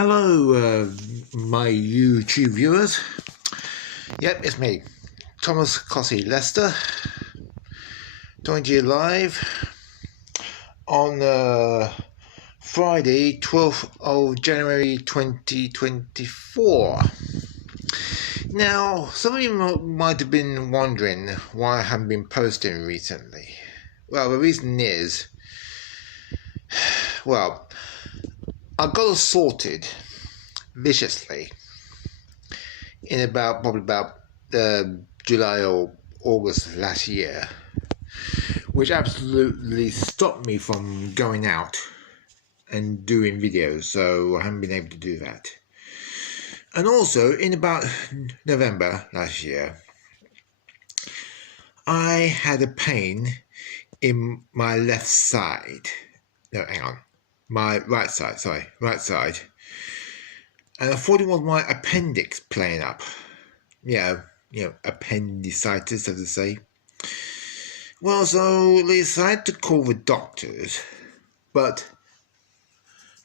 Hello, my YouTube viewers. Yep, it's me, Thomas Cossey Lester, joined you live on Friday, 12th of January 2024. Now, some of you might have been wondering why I haven't been posting recently. Well, the reason is, well, I got assaulted viciously in probably about July or August last year, which absolutely stopped me from going out and doing videos, so I haven't been able to do that. And also, in about November last year, I had a pain in my left side. No, hang on. My right side, right side. And I thought it was my appendix playing up. Appendicitis, as they say. Well, so they decided to call the doctors, but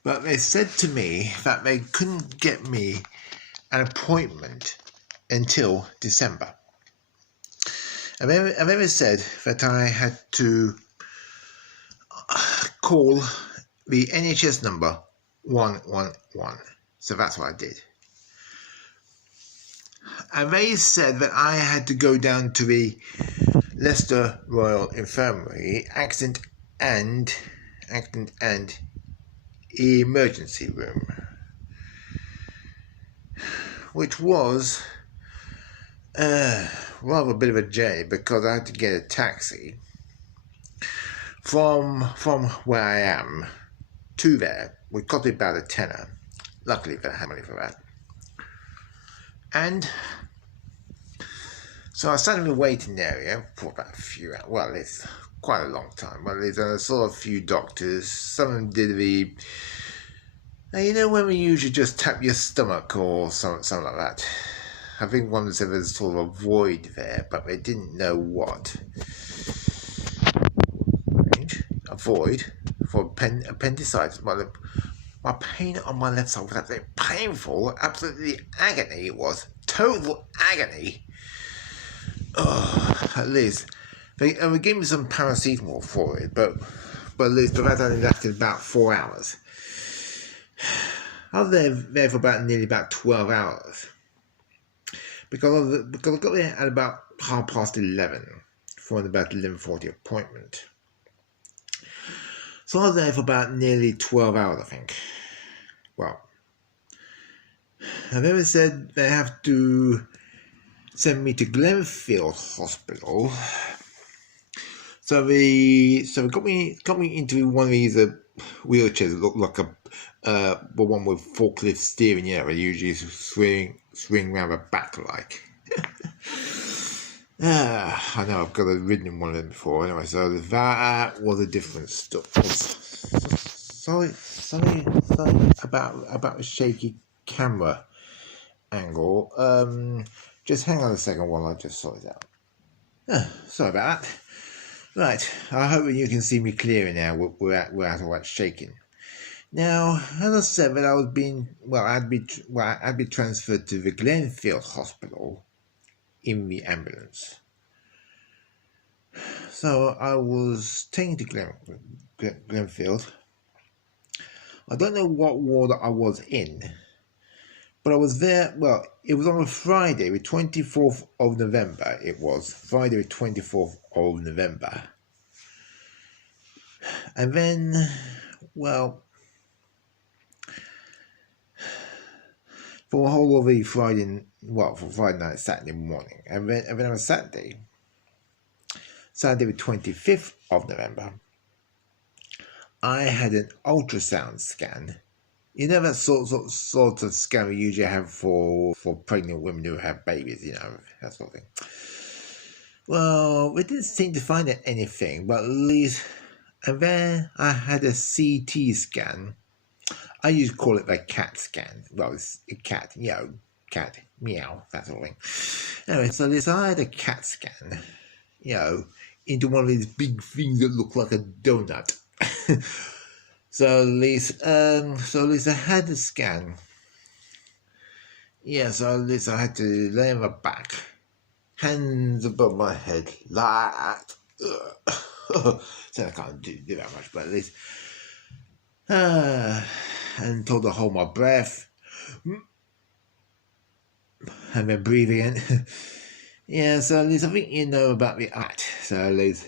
they said to me that they couldn't get me an appointment until December. And they said that I had to call the NHS number 111. So that's what I did. And they said that I had to go down to the Leicester Royal Infirmary accident and emergency room, which was rather a bit of a journey because I had to get a taxi from where I am to there, which cost me about a tenner. Luckily, I had money for that. And so I sat in the waiting area for about a few hours. Well, it's quite a long time. Well, I saw a few doctors. Some of them did the, when we usually just tap your stomach or something like that. I think one said there's sort of a void there, but they didn't know what. A void for appendicitis. My pain on my left side was absolutely painful, absolutely agony. It was total agony. At least they gave me some paracetamol for it, but at least that only lasted about 4 hours. I was there for nearly about 12 hours because I got there at about 11:30 for an about 11:40 appointment. So I was there for about nearly 12 hours, I think. Well, and then they said they have to send me to Glenfield Hospital. So they got me into one of these wheelchairs that looked like the one with forklift steering. Yeah, they usually swing around the back like. I know I've ridden in one of them before. Anyway, so that was a different stuff. Sorry about a shaky camera angle. Just hang on a second while I just sort it out. Sorry about that. Right, I hope that you can see me clearer now without all that shaking. Now, as I said, that I'd be transferred to the Glenfield Hospital in the ambulance. So I was taken to Glenfield. I don't know what ward I was in, but I was there. Well, it was on a Friday, the 24th of November. It was Friday, the 24th of November. And then, for a whole of the Friday night, Saturday morning. And then on Saturday, the 25th of November, I had an ultrasound scan. You know that sort of scan we usually have for pregnant women who have babies, that sort of thing. Well, we didn't seem to find anything, but at least, and then I had a CT scan. I used to call it the CAT scan. Well, it's a cat, cat, meow, that sort of thing. Anyway, so I had a CAT scan, into one of these big things that look like a donut. So at least I had the scan. Yeah, so at least I had to lay on my back, hands above my head, like that. So I can't do that much, but at least. And told to hold my breath, and then breathing in. Yeah, so at least I think you know about the act. So at least,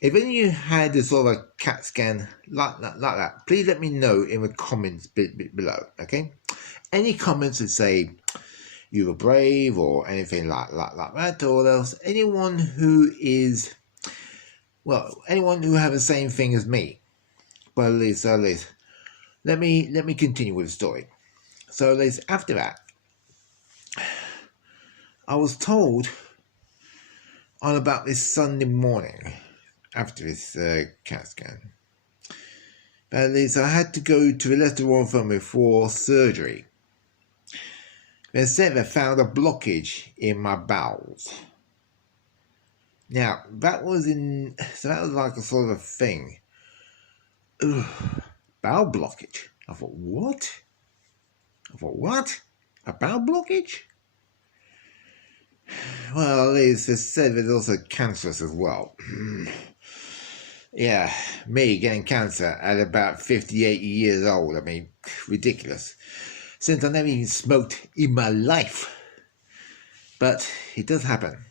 if any of you had this sort of a CAT scan like that, please let me know in the comments below, okay? Any comments that say you were brave or anything like that, or else anyone who is, well, anyone who have the same thing as me. But at least, let me continue with the story. So at least after that, I was told on about this Sunday morning after this CAT scan. But at least I had to go to the Leicester Royal Infirmary for surgery. They said they found a blockage in my bowels. Now that was like a sort of a thing. Ugh, bowel blockage. I thought, what? A bowel blockage? Well, at least they said it's also cancerous as well. Yeah, me getting cancer at about 58 years old. I mean, ridiculous. Since I never even smoked in my life. But it does happen.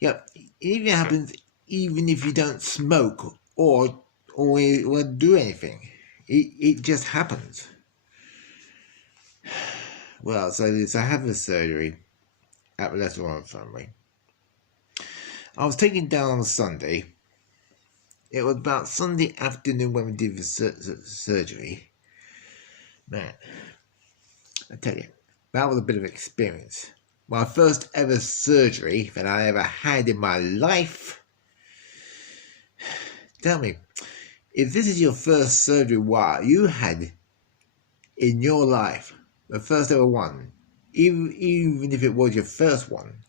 Yep, it even happens even if you don't smoke or do anything. It just happens. Well, so I have the surgery at the Leicester Royal Infirmary. I was taken down on a Sunday. It was about Sunday afternoon when we did the surgery. Man, I tell you, that was a bit of an experience. My first ever surgery that I ever had in my life. Tell me, if this is your first surgery you had in your life, the first ever one, even if it was your first one,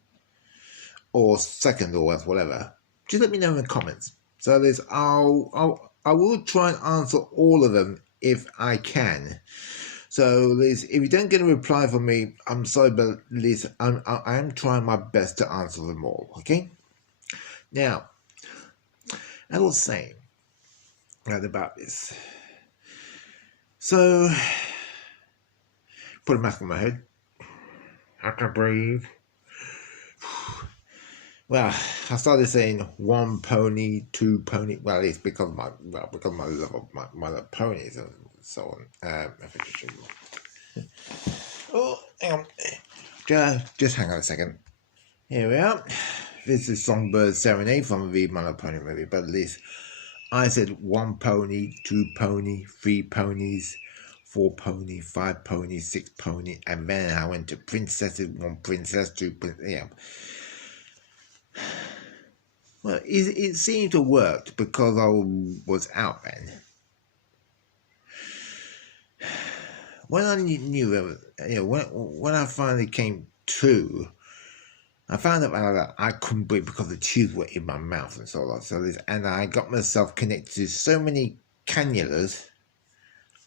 or second or whatever, just let me know in the comments. So I will try and answer all of them if I can. So Liz, if you don't get a reply from me, I'm sorry, but Liz, I'm trying my best to answer them all, okay? Now, I was saying about this. So, put a mask on my head. I can breathe. Well, I started saying one pony, two pony. Well, it's because of my love of my ponies and so on. If I show you. Oh, hang on. Just hang on a second. Here we are. This is Songbird Serenade from the My Little Pony movie, but at least I said one pony, two pony, three ponies, four pony, five pony, six pony, and then I went to princesses, one princess, two princesses. Yeah. Well, it seemed to work because I was out then. When I knew, when I finally came to, I found out that I couldn't breathe because the tubes were in my mouth and so on. And I got myself connected to so many cannulas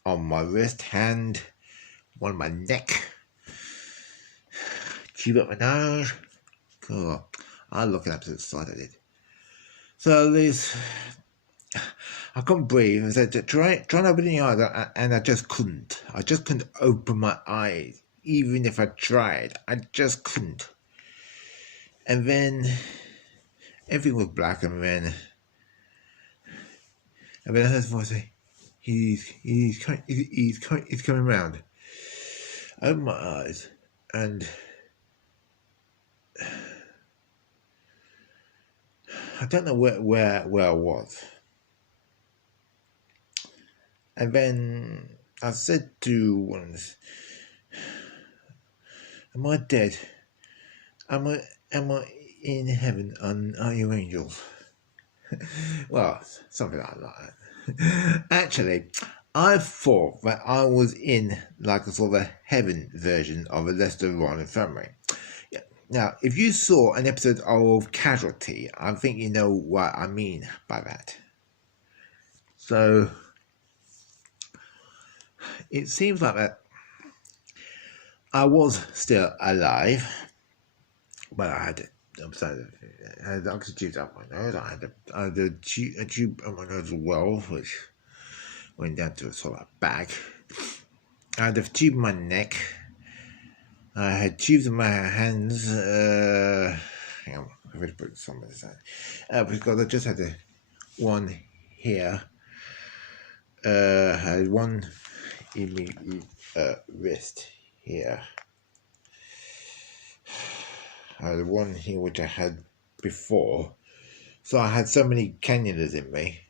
on my wrist, hand, one on my neck, tube up my nose. Cool. I look absolute side I did. So at least I couldn't breathe. I said, try to open the eyes, and I just couldn't. I just couldn't open my eyes. Even if I tried, I just couldn't. And then everything was black, and then I heard his voice say, he's coming round. I opened my eyes, and I don't know where I was. And then I said to one of this, am I dead? Am I in heaven and are you angels? Well, something like that. Actually, I thought that I was in like a sort of a heaven version of a Leicester Royal Infirmary. Now, if you saw an episode of Casualty, I think you know what I mean by that. So, it seems like that I was still alive, but I had oxygen tubes up my nose. I had a tube up my nose as well, which went down to a sort of bag. I had a tube in my neck. I had tubes in my hands. Hang on, I've already put some of this out. Because I just had one here. I had one in my wrist here. I had one here which I had before. So I had so many cannulas in me.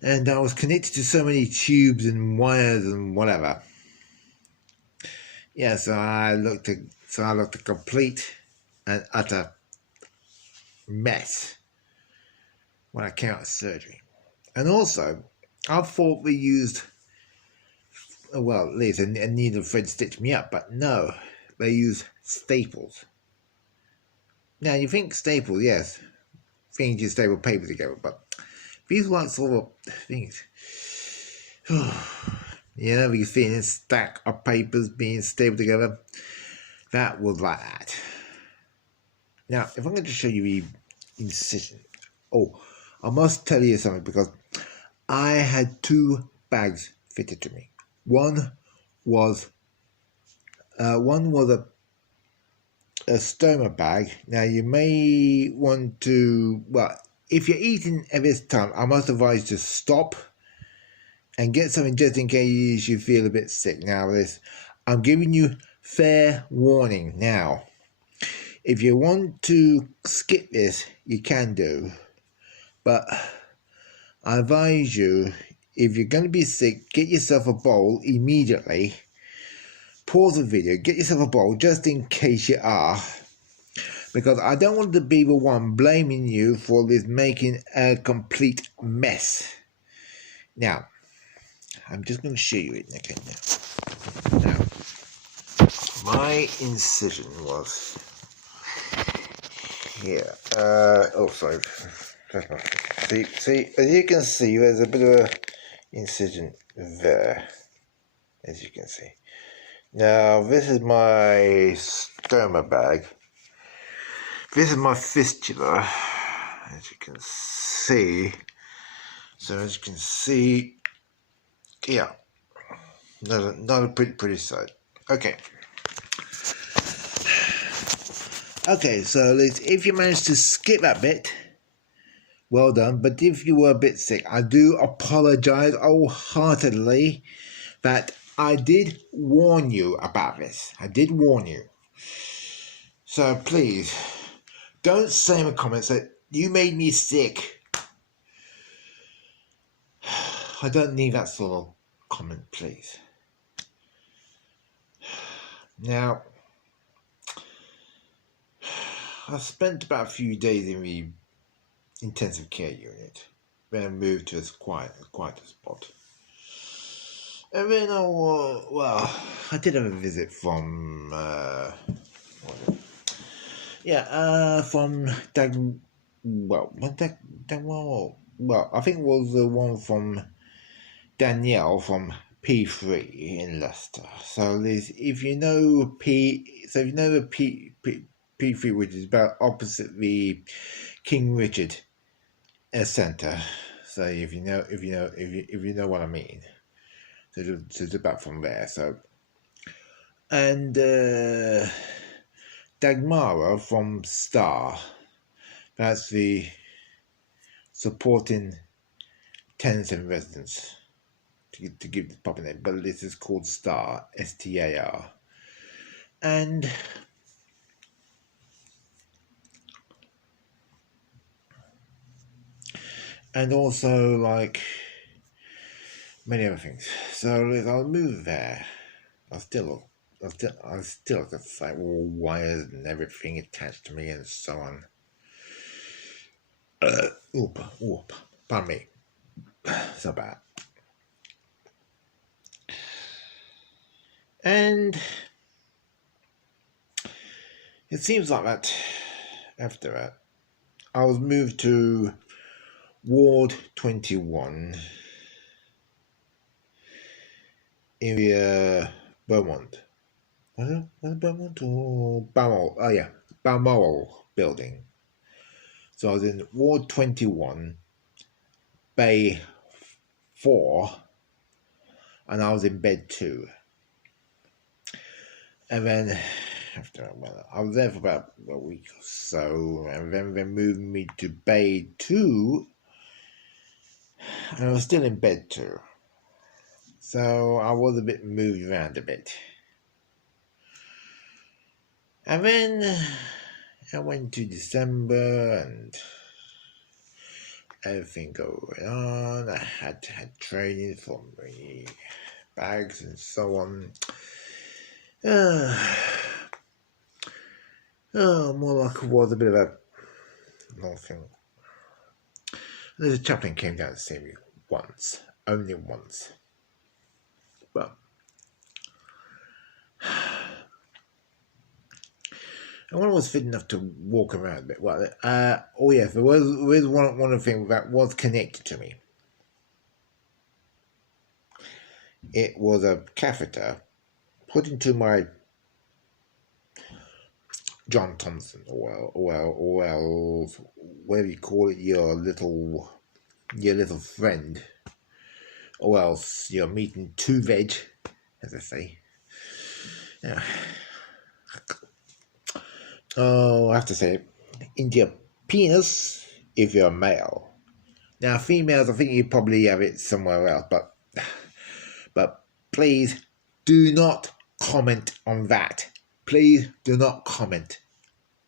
And I was connected to so many tubes and wires and whatever. Yeah, so I looked a complete and utter mess when I came out of surgery. And also, I thought we used, well, at least a needle thread to stitch me up, but no, they used staples. Now, you think staples, yes, things you staple paper together, but these like sort of things. You know, you see a stack of papers being stapled together. That was like that. Now, if I'm going to show you the incision. Oh, I must tell you something because I had two bags fitted to me. One was a stoma bag. Now, you may want to, well, if you're eating at this time, I must advise you to stop and get something just in case you feel a bit sick. Now, I'm giving you fair warning now. If you want to skip this, you can do. But I advise you, if you're going to be sick, get yourself a bowl immediately. Pause the video, get yourself a bowl just in case you are. Because I don't want to be the one blaming you for this making a complete mess. Now, I'm just going to show you it again now. Now, my incision was here. Sorry. See, as you can see, there's a bit of an incision there, as you can see. Now, this is my stoma bag. This is my fistula, as you can see. So, as you can see, yeah, not a pretty sight. Okay. Okay, so if you managed to skip that bit, well done. But if you were a bit sick, I do apologize wholeheartedly that I did warn you about this. I did warn you. So please, don't say in the comments that you made me sick. I don't need that sort of comment, please. Now, I spent about a few days in the intensive care unit. Then I moved to a quieter spot. And then I did have a visit from from I think it was the one from Danielle from P3 in Leicester. So if you know the P3, which is about opposite the King Richard Centre. So if you know what I mean. So it's about from there. So and Dagmara from Star. That's the supporting tenants and residents. To give the proper name, but this is called Star, STAR, and also like many other things. So I'll move there. I still got like wires and everything attached to me and so on. Pardon me. So bad. And it seems like that after that, I was moved to Ward 21. in the Beaumont. Was it Beaumont or Balmoral? Oh yeah, Balmoral building. So I was in Ward 21, Bay 4, and I was in bed 2. And then I was there for about a week or so, and then they moved me to Bay 2, and I was still in bed 2. So I was a bit moved around a bit. And then I went to December and everything going on. I had training for my bags and so on. More like it was a bit of a long thing. The chaplain came down to see me once, only once. But and when I was fit enough to walk around a bit, well, oh yes, there was one of the things that was connected to me. It was a catheter put into my John Thompson, or whatever you call it, your little friend, or else you're meeting two veg, as I say. Yeah. Oh, I have to say, into your penis if you're a male. Now, females, I think you probably have it somewhere else, but please do not comment on that. Please do not comment.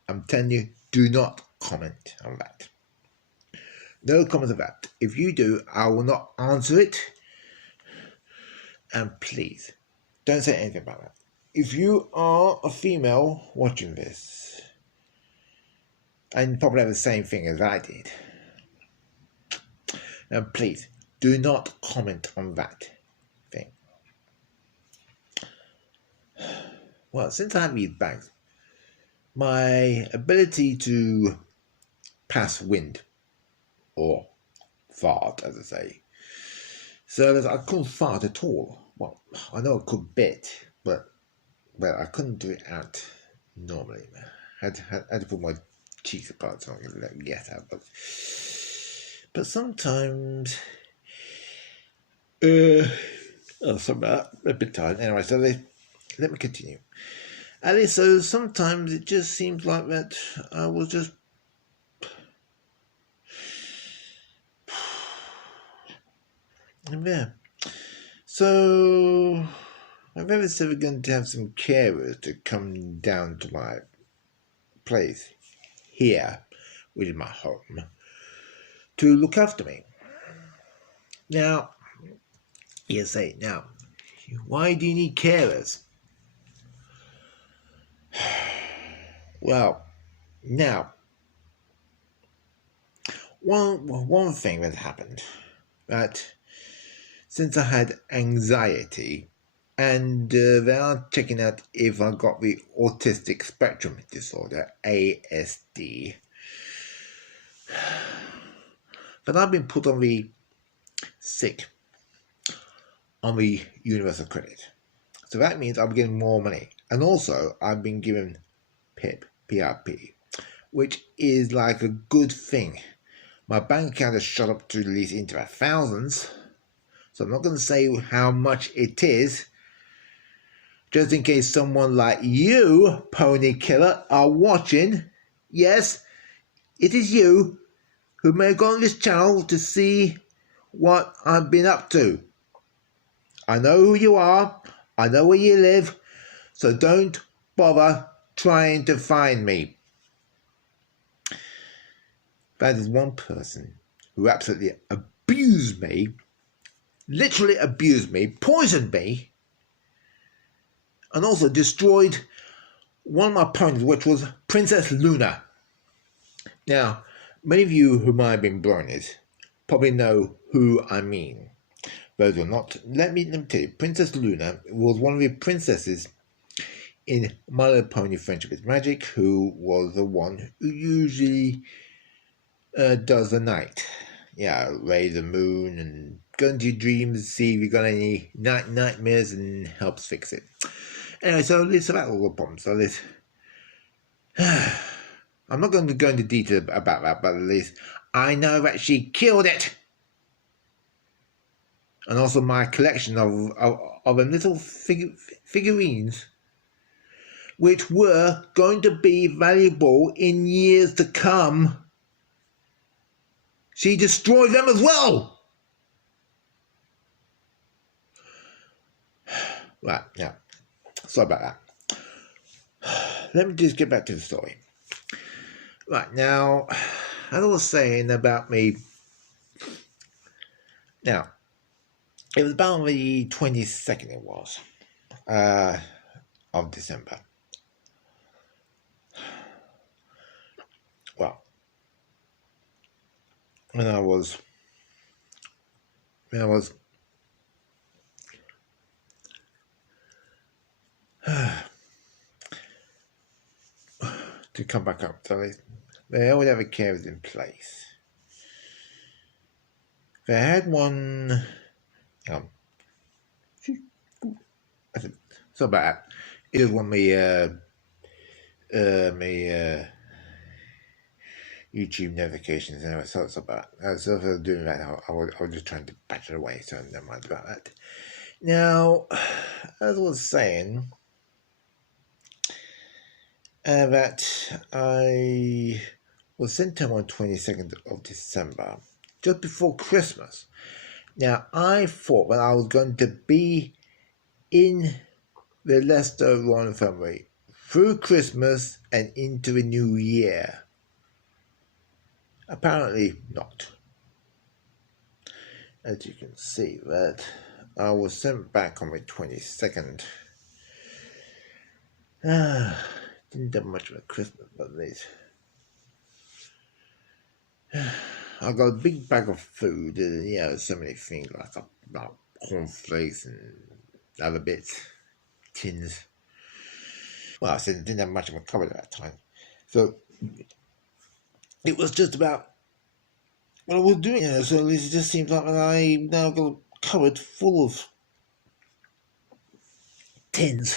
I'm telling you, do not comment on that. No comment on that. If you do, I will not answer it. And please, don't say anything about that. If you are a female watching this, and you probably have the same thing as I did, and please, do not comment on that thing. Well, since I have these bags, my ability to pass wind, or fart, as I say, so that I couldn't fart at all. Well, I know I could bit, but I couldn't do it out normally. I had to put my cheeks apart so I could let it get out. But sometimes, I'm a bit tired. Anyway, so let me continue. At least, so sometimes it just seems like that I was just yeah. So I'm very ever going to have some carers to come down to my place here, which is my home, to look after me. Now, you say, now, why do you need carers? Well, now, one thing that happened, that since I had anxiety, and they are checking out if I got the autistic spectrum disorder, ASD, but I've been put on the sick, on the universal credit. So that means I'll be getting more money. And also, I've been given PIP, PRP, which is like a good thing. My bank account has shot up to at least into the thousands. So I'm not going to say how much it is, just in case someone like you, Pony Killer, are watching. Yes, it is you who may have gone on this channel to see what I've been up to. I know who you are. I know where you live. So don't bother trying to find me. That is one person who absolutely abused me, literally abused me, poisoned me, and also destroyed one of my ponies, which was Princess Luna. Now, many of you who might have been bronies probably know who I mean. Those who are not, let me tell you, Princess Luna was one of the princesses in My Little Pony Friendship is Magic, who was the one who usually does the night. raise the moon and go into your dreams, see if you got any nightmares, and helps fix it. Anyway, so it's about all the problems. So this, I'm not going to go into detail about that, but at least I know that she killed it. And also my collection of them little figurines, which were going to be valuable in years to come. She destroyed them as well. Right, now, sorry about that. Let me just get back to the story. Right, now, as I was saying about me, now, it was about the 22nd it was, of December. Well, when I was to come back up, so they always have a carers in place. They had one, so bad. It was one of my YouTube notifications, and so bad. So if I was doing that, I was just trying to patch it away, so never mind about that. Now, as I was saying, that I was sent home on 22nd of December, just before Christmas. Now, I thought that I was going to be in the Leicester Royal Family through Christmas and into the new year. Apparently not. As you can see, that I was sent back on the 22nd. Didn't have much of a Christmas, but at least I got a big bag of food, so many things like cornflakes and other bits, tins. Well, I said didn't have much of a cupboard at that time, so it was just about what I was doing. So at least it just seems like I now got a cupboard full of tins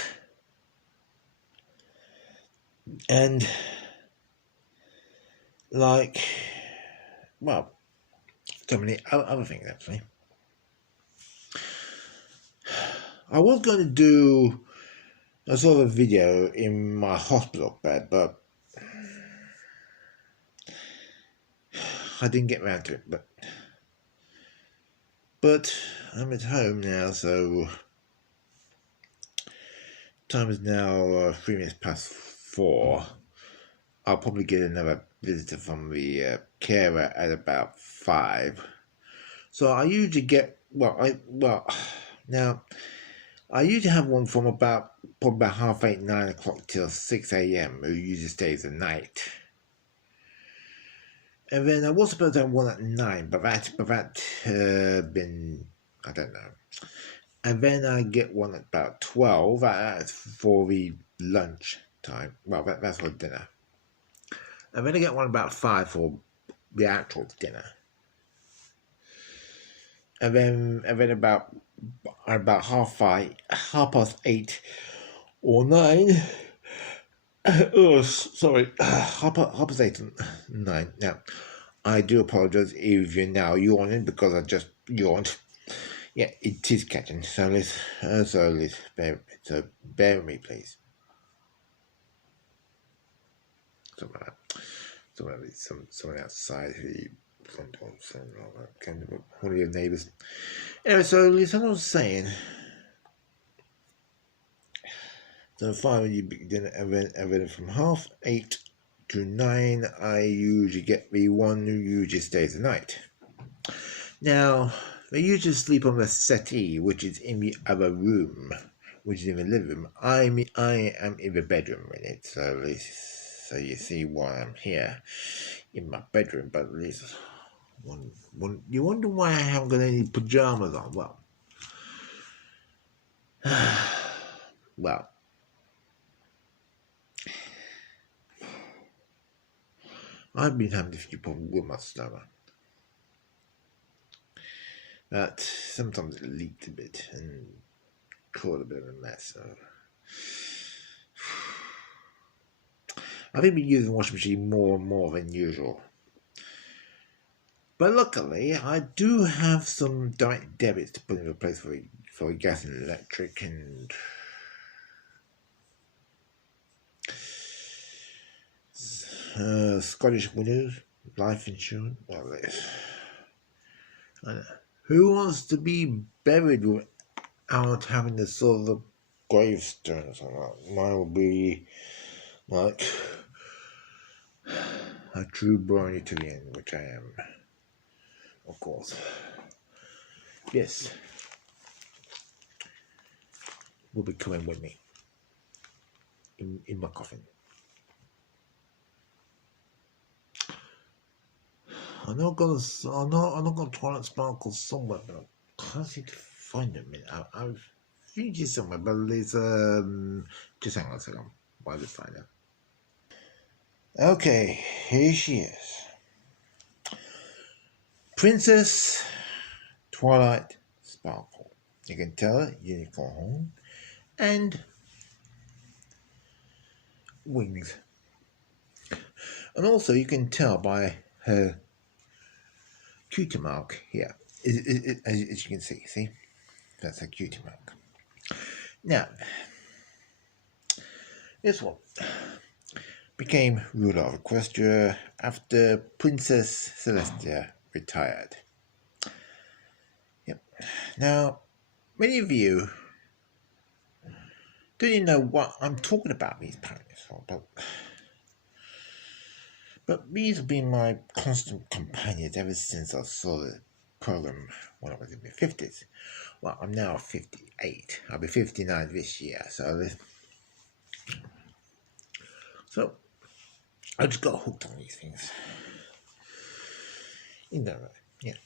and so many other things actually. I was going to do a sort of video in my hospital bed, but I didn't get around to it. But I'm at home now, so time is now 3 minutes past 4. I'll probably get another visitor from the carer at about 5. So I usually get now I usually have one from probably about 8:30, 9 o'clock till 6 a.m. who usually stays the night. And then I was supposed to have one at 9, but that been, I don't know. And then I get one at about 12. That's for the lunch time. Well, that's for dinner. And then I get one about 5 for the actual dinner. And then about 8:30 or 9. Oh, sorry, 8:30 and 9. Now, I do apologize if you're now yawning because I just yawned. Yeah, it is catching. So let's bear with me, please. Someone outside the front door, kind of one of your neighbours. Anyway, so as I was saying, so finally you begin an event from 8:30 to 9. I usually get the one who usually stays the night. Now, they usually sleep on the settee, which is in the other room, which is in the living room. I am in the bedroom with it, so you see why I'm here in my bedroom. But at least you wonder why I haven't got any pajamas on. Well, I've been having a few problems with my stomach. But sometimes it leaked a bit and caused a bit of a mess. So I think we're using the washing machine more and more than usual. But luckily, I do have some direct debits to put into place for gas and electric and Scottish Widows life insurance. Well, who wants to be buried without having the sort of a gravestone or something like that? Mine will be like a true born Italian, which I am, of course. Yes, will be coming with me in my coffin. I'm not gonna toilet sparkles somewhere, but I can't seem to find them. I've viewed you somewhere, but it's just hang on a second while I just find out. Okay, here she is. Princess Twilight Sparkle. You can tell her unicorn and wings. And also you can tell by her cutie mark here. As you can see, that's her cutie mark. Now, this one became ruler of Equestria after Princess Celestia retired. Yep. Now, many of you don't even know what I'm talking about these ponies for, but these have been my constant companions ever since I saw the program when I was in my 50s. Well, I'm now 58. I'll be 59 this year, so I just got hooked on these things. You know, yeah.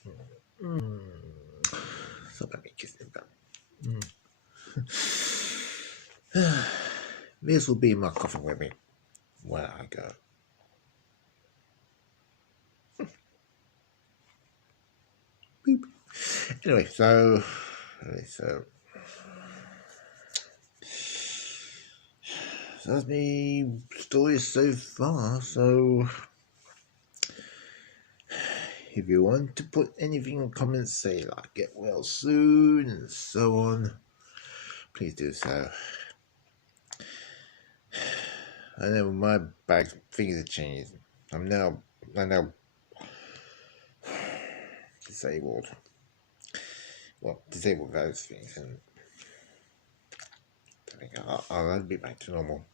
So let me kiss it down. This will be my coffin with me when I go. Boop. Anyway, so that's me stories so far. So if you want to put anything in comments, say like get well soon and so on, please do so. I know my bag things are changing. I'm now disabled. Well, disabled those things, and I think I'll be back to normal.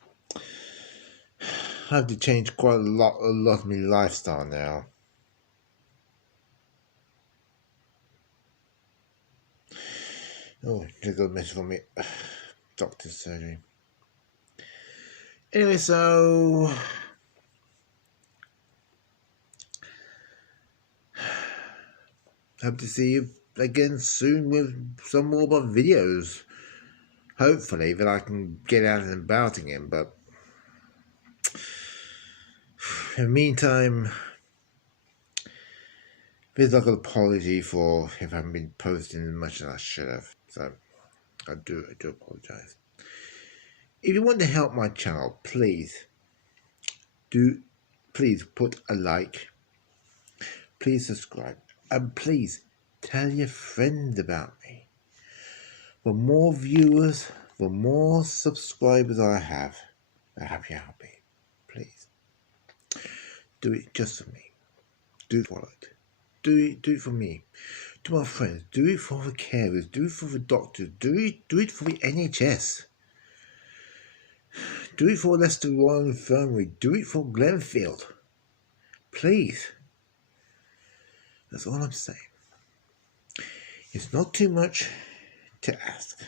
I have to change quite a lot of my lifestyle now. Oh, just got a message from me. Doctor's surgery. Anyway, so hope to see you again soon with some more about videos. Hopefully that I can get out and about again, but in the meantime, there's like an apology for if I haven't been posting as much as I should have. So I do apologize. If you want to help my channel, please put a like, please subscribe, and please tell your friends about me. The more viewers, the more subscribers I have, the happier I'll be. Please do it just for me. Do it for it. Do it for me. To my friends. Do it for the carers. Do it for the doctors. Do it for the NHS. Do it for Leicester Royal Infirmary. Do it for Glenfield. Please. That's all I'm saying. It's not too much to ask.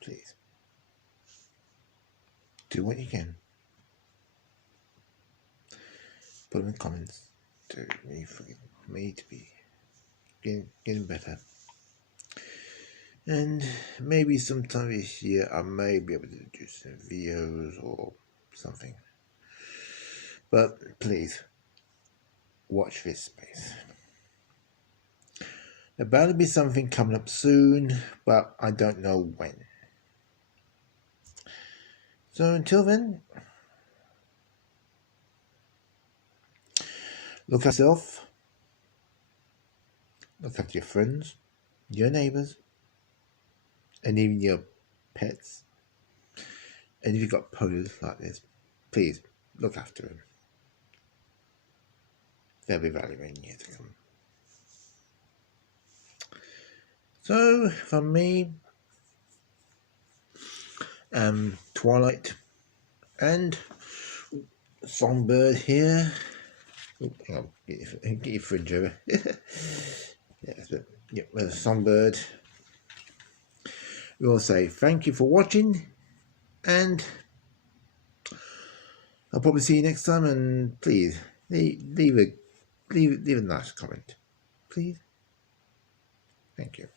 Please. Do what you can. Put in the comments to me to be getting better. And maybe sometime this year I may be able to do some videos or something. But please, watch this space. There's bound to be something coming up soon, but I don't know when. So until then, look after yourself, look after your friends, your neighbours, and even your pets. And if you've got ponies like this, please look after them. They'll be valuable in years to come. So, from me, Twilight and Songbird here. Oh, hang on, get your fridge over. Yes, but yep, there's Songbird. We all say thank you for watching, and I'll probably see you next time. And please leave a nice comment, please. Thank you.